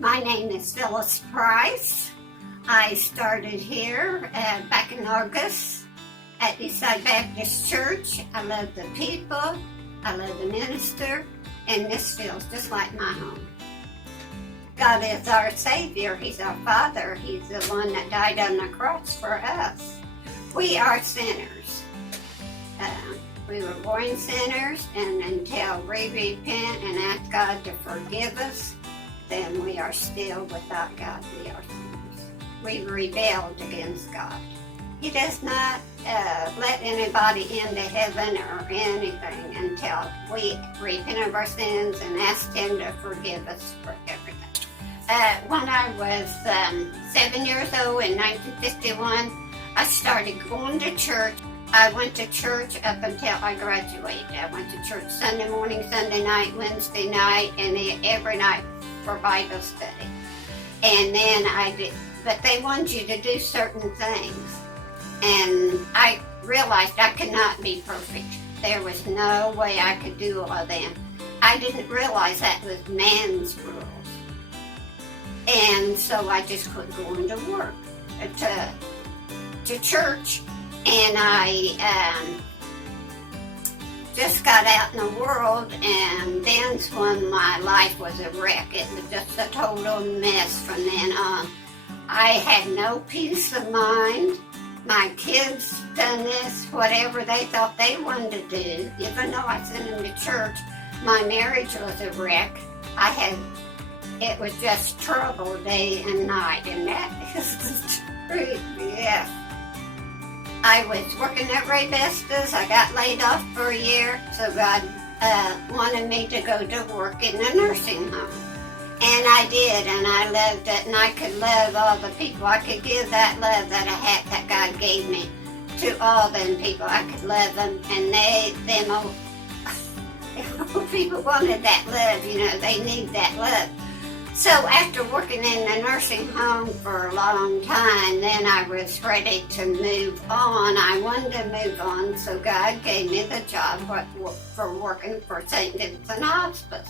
My name is Phyllis Price. I started here back in August at Eastside Baptist Church. I love the people, I love the minister, and this feels just like my home. God is our Savior, He's our Father, He's the one that died on the cross for us. We are sinners. We were born sinners, and until we repent and ask God to forgive us, then we are still without God. We are sinners. We rebelled against God. He does not let anybody into heaven or anything until we repent of our sins and ask Him to forgive us for everything. When I was 7 years old in 1951, I started going to church. I went to church up until I graduated. I went to church Sunday morning, Sunday night, Wednesday night, and every night for Bible study. And then but they wanted you to do certain things. And I realized I could not be perfect. There was no way I could do all of them. I didn't realize that was man's rules. And so I just quit going to work, to church. And I just got out in the world, and then's when my life was a wreck. It was just a total mess from then on. I had no peace of mind. My kids done this, whatever they thought they wanted to do. Even though I sent them to church, my marriage was a wreck. It was just trouble day and night, and that is the truth, yes. I was working at Ray Vestas. I got laid off for a year, so God wanted me to go to work in a nursing home. And I did, and I loved it, and I could love all the people. I could give that love that I had, that God gave me, to all them people. I could love them, and them old people wanted that love, they need that love. So after working in the nursing home for a long time, then I was ready to move on. I wanted to move on, so God gave me the job for working for St. Vincent Hospice.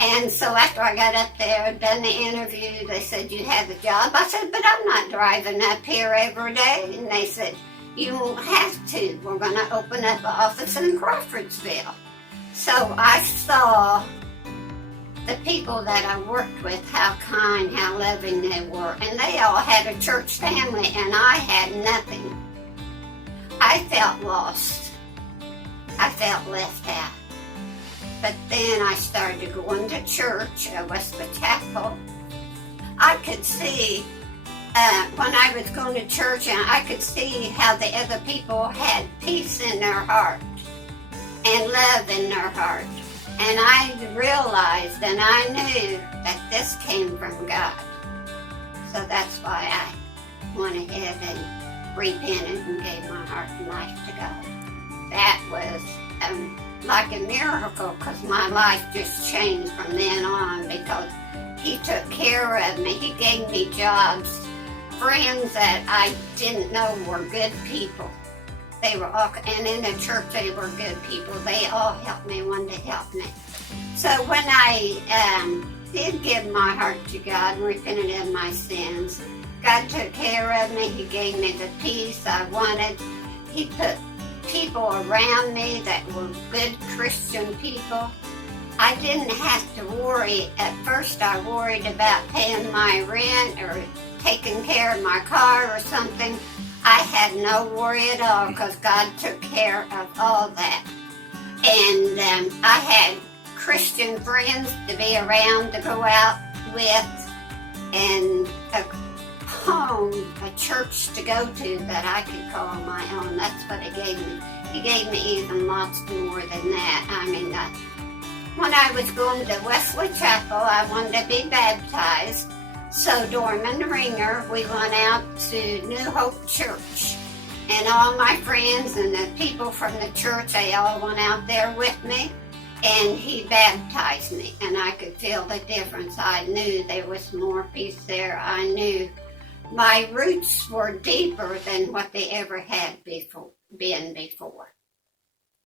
And so after I got up there, done the interview, they said, "You have the job." I said, "But I'm not driving up here every day." And they said, "You won't have to. We're going to open up an office in Crawfordsville." So I saw the people that I worked with, how kind, how loving they were. And they all had a church family, and I had nothing. I felt lost. I felt left out. But then I started going to church at Westwood Chapel. I could see, when I was going to church, and I could see how the other people had peace in their heart and love in their heart. And I realized and I knew that this came from God. So that's why I went ahead and repented and gave my heart and life to God. That was like a miracle, because my life just changed from then on, because He took care of me. He gave me jobs, friends that I didn't know were good people. They were all, and in the church they were good people. They all helped me, wanted to help me. So when I did give my heart to God and repented of my sins, God took care of me. He gave me the peace I wanted. He put people around me that were good Christian people. I didn't have to worry. At first I worried about paying my rent or taking care of my car or something. I had no worry at all, because God took care of all that. And I had Christian friends to be around, to go out with, and a home, a church to go to that I could call my own. That's what He gave me. He gave me even lots more than that. I mean, when I was going to Westwood Chapel, I wanted to be baptized. So Dorman Ringer, we went out to New Hope Church. And all my friends and the people from the church, they all went out there with me. And he baptized me. And I could feel the difference. I knew there was more peace there. I knew my roots were deeper than what they ever had been before.